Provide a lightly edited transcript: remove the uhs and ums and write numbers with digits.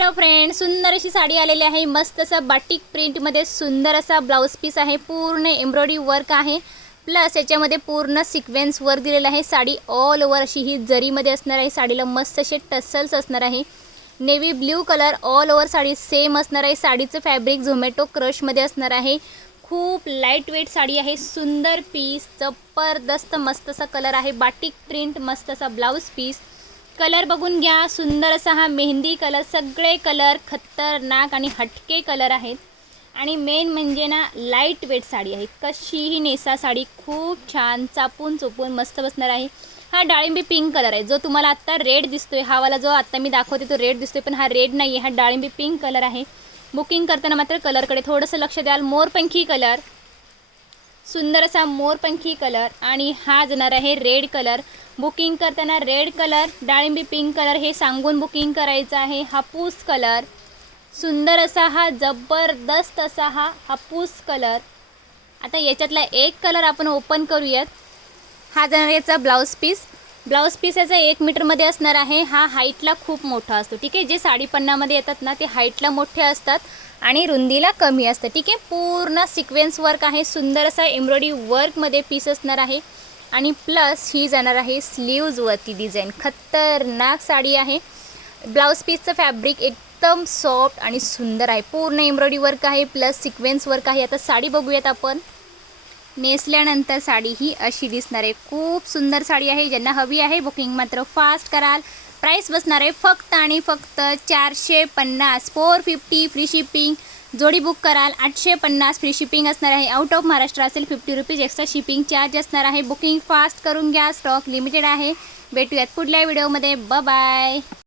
Hello friend, सुंदर अशी साडी आलेली आहे। मस्त असा बाटिक प्रिंटमध्ये सुंदर असा ब्लाउज पीस आहे। पूर्ण एम्ब्रॉयडरी वर्क आहे, प्लस याच्यामध्ये पूर्ण सिक्वेन्स वर्क दिलेला आहे। साडी ऑल ओव्हर अशी ही जरीमध्ये असणार आहे। साडीला मस्त असे टसल्स असणार आहे। Navy blue colour all over sari same असणार आहे। साडीचं फॅब्रिक झोमॅटो क्रशमध्ये असणार आहे। खूप लाईट वेट साडी आहे। सुंदर पीस, जबरदस्त मस्त असा कलर आहे। बाटिक प्रिंट, मस्त असा ब्लाउज पीस। कलर बघून घ्या, सुंदर असा हा मेहंदी कलर। सगळे कलर खतरनाक आणि हटके कलर आहेत। आणि मेन म्हणजे ना लाईट वेट साडी आहे। कशीही नेसा साडी खूप छान चापून चोपून मस्त बसणार आहे। हा डाळिंबी पिंक कलर आहे, जो तुम्हाला आत्ता रेड दिसतोय। हा वाला जो आत्ता मी दाखवते तो रेड दिसतोय, पण हा रेड नाही आहे, हा डाळिंबी पिंक कलर आहे। बुकिंग करताना मात्र कलरकडे थोडंसं लक्ष द्याल। मोरपंखी कलर, सुंदर असा मोरपंखी कलर। आणि हा जाणार आहे रेड कलर। बुकिंग करताना रेड कलर, डाळिंबी पिंक कलर हे सांगून बुकिंग करायचं आहे। हापूस कलर, सुंदर असा हा जबरदस्त असा हा हापूस कलर। आता याच्यातला एक कलर आपण ओपन करूयात। हा जाणार याचा ब्लाउज पीस। ब्लाउज पीस याचा 1 मीटरमध्ये असणार आहे। हा हाईटला खूप मोठा असतो, ठीक आहे। जे साडी पन्नामध्ये येतात ना ते हाईटला मोठे असतात आणि रुंदीला कमी असतं, ठीक आहे। पूर्ण सिक्वेन्स वर्क आहे। सुंदर असा एम्ब्रॉयडरी वर्कमध्ये पीस असणार आहे। आणि प्लस ही जाणार आहे स्लीव्जवरती डिझाईन। खतरनाक साडी आहे। ब्लाउज पीसचं फॅब्रिक एकदम सॉफ्ट आणि सुंदर आहे। पूर्ण एम्ब्रॉयडरी वर्क आहे, प्लस सिक्वेन्स वर्क आहे। आता साडी बघूयात आपण। नेसल्यानंतर साडी ही अशी दिसणार आहे। खूप सुंदर साडी आहे। ज्यांना हवी आहे बुकिंग मात्र फास्ट कराल। प्राईस बसणार आहे फक्त आणि फक्त 450, 450 फ्री शिपिंग। जोडी बुक कराल 850 फ्री शिपिंग असणार आहे। आउट ऑफ महाराष्ट्र असेल 50 रुपीज एक्स्ट्रा शिपिंग चार्ज असणार आहे। बुकिंग फास्ट करून घ्या, स्टॉक लिमिटेड आहे। भेटूयात पुढल्या व्हिडिओमध्ये। Bye bye.